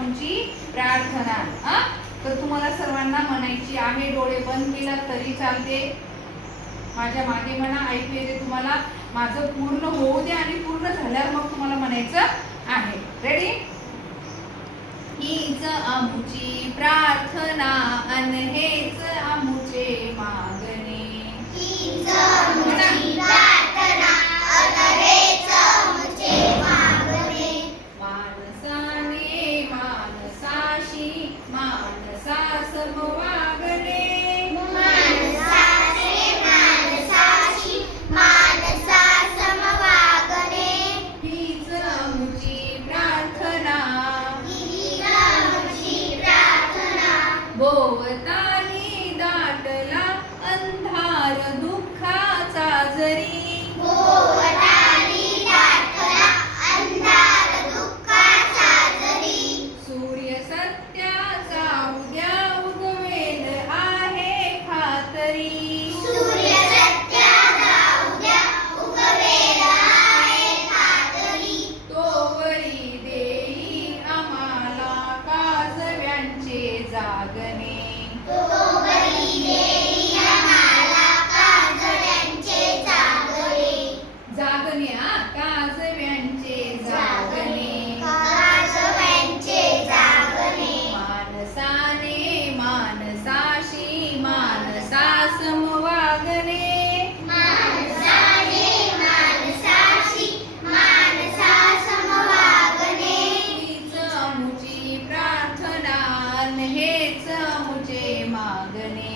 आमची प्रार्थना. तर तुम्हाला सर्वांना म्हणायची आहे. डोळे बंद केला तरी चालते. माझ्या मागे म्हणा, ऐकू येते तुम्हाला. माझं पूर्ण होऊ दे आणि पूर्ण झाल्यावर मग तुम्हाला म्हणायचं आहे. रेडी? हीच आमची प्रार्थना अन हेच आमचे मागणे. हीच आमची प्रार्थना अन हेच आमचे मागणे. माणसाने माणसाशी माणसा सम वागणे. माणसाने माणसाशी माणसा सम वागणे. हीच आमची प्रार्थना. हीच आमची प्रार्थना. भोवताली दाटला अंधार दुःखाचा जरी. भोवताली दाटला अंधार दुःखाचा जरी. सूर्य सत्याचा उद्या उगवेल आहे खातरी. सूर्य सत्याचा उद्या उगवेल आहे खातरी. तोवरी देई आम्हाला काजव्यांचे जागणे. तोवरी देई आम्हाला काजव्यांचे जागणे. जागणे काजव्यांचे जागणे. काजव्यांचे जागणे. माणसाने माणसाशी माणसा सम वागणे. माणसाने माणसाशी माणसा सम वागणे. हीच आमची प्रार्थना अन हेच आमचे मागणे.